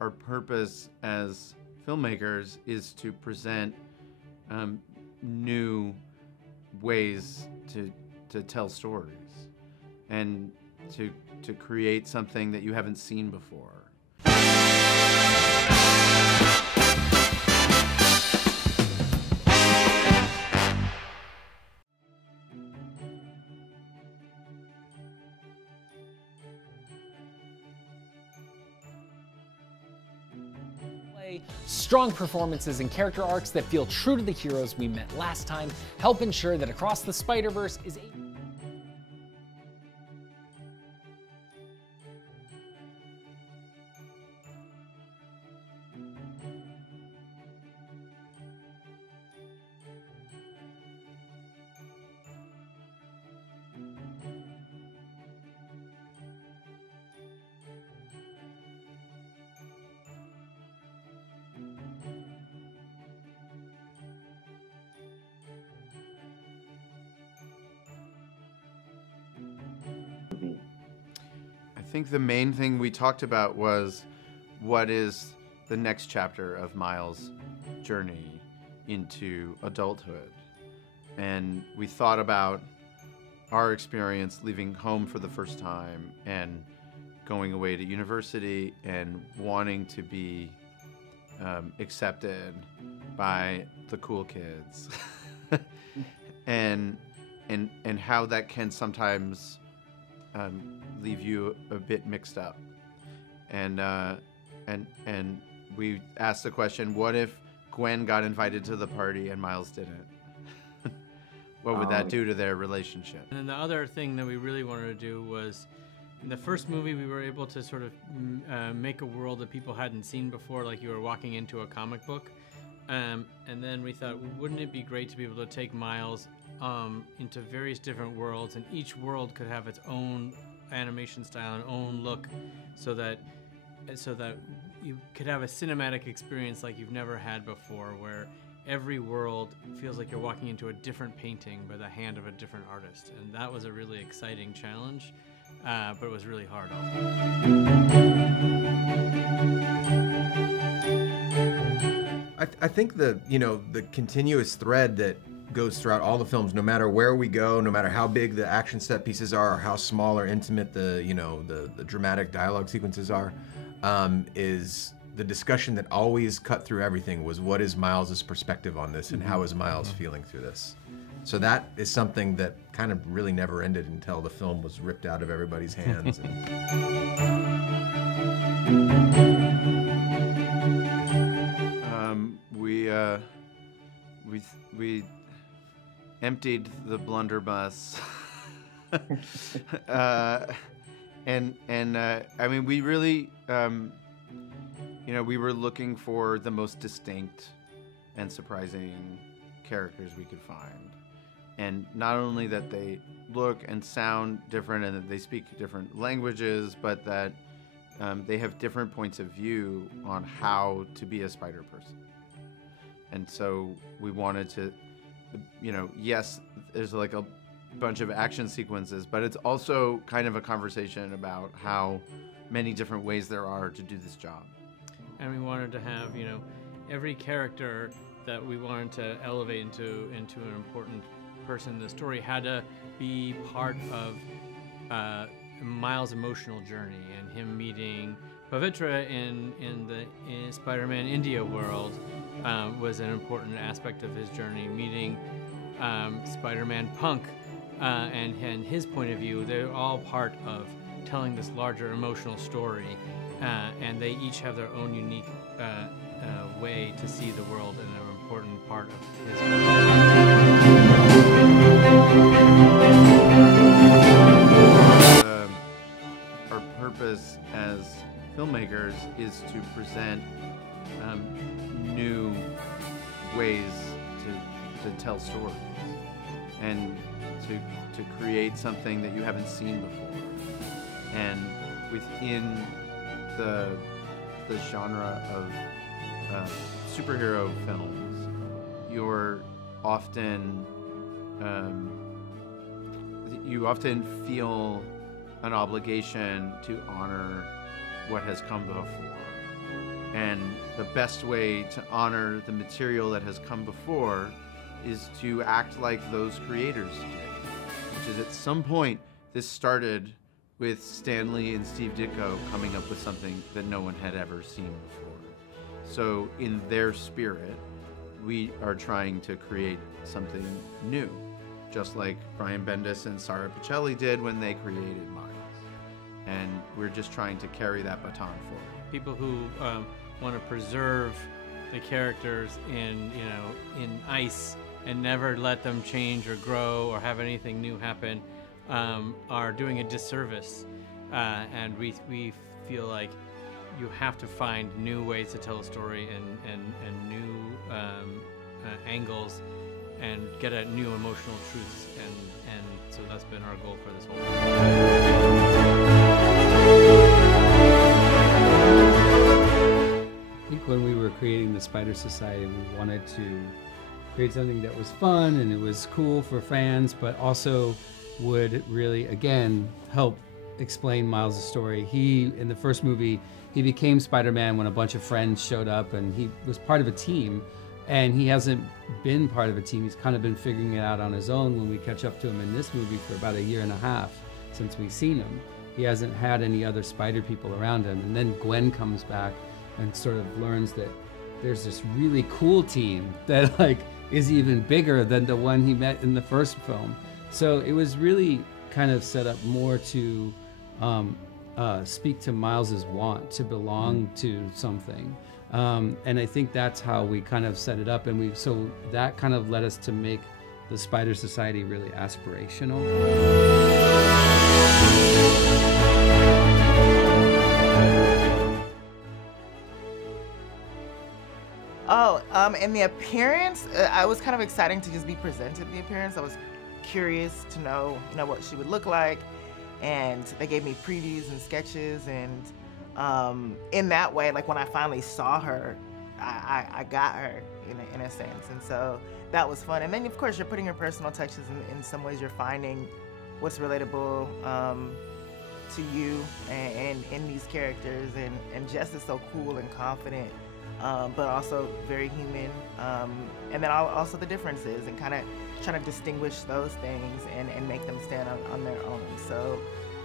our purpose as filmmakers is to present new ways to tell stories and to create something that you haven't seen before. Strong performances and character arcs that feel true to the heroes we met last time help ensure that Across the Spider-Verse is a I think the main thing we talked about was what is the next chapter of Miles' journey into adulthood. And we thought about our experience leaving home for the first time and going away to university and wanting to be accepted by the cool kids and how that can sometimes leave you a bit mixed up. And we asked the question, what if Gwen got invited to the party and Miles didn't? What would that do to their relationship? And then the other thing that we really wanted to do was, in the first movie, we were able to sort of make a world that people hadn't seen before, like you were walking into a comic book. And then we thought, wouldn't it be great to be able to take Miles into various different worlds, and each world could have its own animation style and own look, so that you could have a cinematic experience like you've never had before, where every world feels like you're walking into a different painting by the hand of a different artist. And that was a really exciting challenge, but it was really hard also. I think the continuous thread that goes throughout all the films, no matter where we go, no matter how big the action set pieces are, or how small or intimate the dramatic dialogue sequences are, is the discussion that always cut through everything was, what is Miles's perspective on this, and how is Miles feeling through this? So that is something that kind of really never ended until the film was ripped out of everybody's hands. We emptied the blunderbuss, and I mean, we really, we were looking for the most distinct and surprising characters we could find, and not only that they look and sound different and that they speak different languages, but that they have different points of view on how to be a spider person. And so we wanted to, yes, there's like a bunch of action sequences, but it's also kind of a conversation about how many different ways there are to do this job. And we wanted to have, every character that we wanted to elevate into an important person in the story had to be part of Miles' emotional journey, and him meeting Pavitra in Spider-Man India world was an important aspect of his journey. Meeting Spider-Man Punk and his point of view, they're all part of telling this larger emotional story, and they each have their own unique way to see the world, and an important part of his Our purpose as filmmakers is to present new ways to tell stories and to create something that you haven't seen before. And within the genre of superhero films, you're often you often feel an obligation to honor what has come before. And the best way to honor the material that has come before is to act like those creators did, which is at some point this started with Stan Lee and Steve Ditko coming up with something that no one had ever seen before. So in their spirit, we are trying to create something new, just like Brian Bendis and Sara Pichelli did when they created Miles. And we're just trying to carry that baton forward. People who want to preserve the characters in ice and never let them change or grow or have anything new happen are doing a disservice. And we feel like you have to find new ways to tell a story and new angles and get at new emotional truths. And so that's been our goal for this whole thing. I think when we were creating the Spider Society, we wanted to create something that was fun and it was cool for fans, but also would really, again, help explain Miles' story. In the first movie, he became Spider-Man when a bunch of friends showed up, and he was part of a team, and he hasn't been part of a team. He's kind of been figuring it out on his own when we catch up to him in this movie for about 1.5 years since we've seen him. He hasn't had any other Spider people around him, and then Gwen comes back and sort of learns that there's this really cool team that is even bigger than the one he met in the first film. So it was really kind of set up more to speak to Miles's want to belong to something. And I think that's how we kind of set it up, and so that kind of led us to make the Spider Society really aspirational. In the appearance, I was kind of exciting to just be presented the appearance. I was curious to know, what she would look like, and they gave me previews and sketches, and in that way, when I finally saw her, I got her in a sense, and so that was fun. And then of course you're putting your personal touches in some ways. You're finding what's relatable to you and in these characters, and Jess is so cool and confident, but also very human, and then also the differences, and kind of trying to distinguish those things and make them stand on their own. So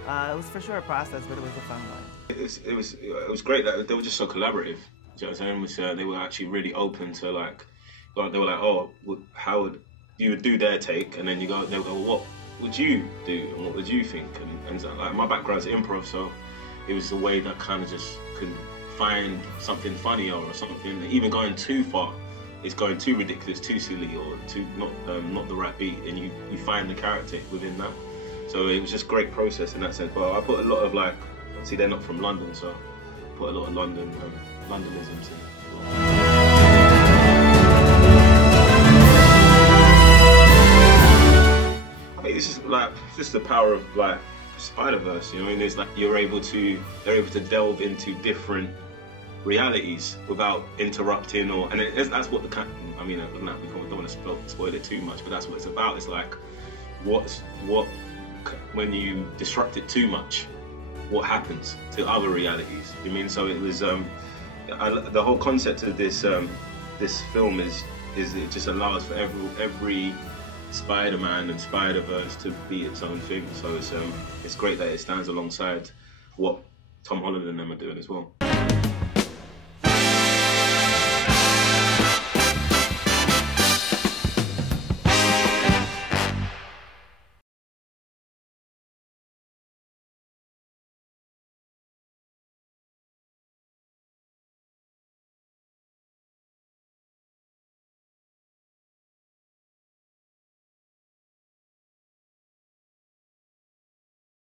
it was for sure a process, but it was a fun one. It was great that they were just so collaborative. Do you know what I'm saying? They were actually really open to they were like, oh, how would you would do their take, and then they'll go, well, what would you do, and what would you think? And so, my background's improv, so it was a way that kind of just could find something funnier or something. Even going too far, it's going too ridiculous, too silly, or too not the right beat, and you find the character within that. So it was just a great process in that sense. But I put a lot of see, they're not from London, so I put a lot of Londonisms in as well. I think it's just the power of Spider-Verse, there's they're able to delve into different realities without interrupting, that's what I don't want to spoil it too much, but that's what it's about. It's what when you disrupt it too much, what happens to other realities? So it was the whole concept of this film is it just allows for every Spider-Man and Spider-Verse to be its own thing. So it's great that it stands alongside what Tom Holland and them are doing as well.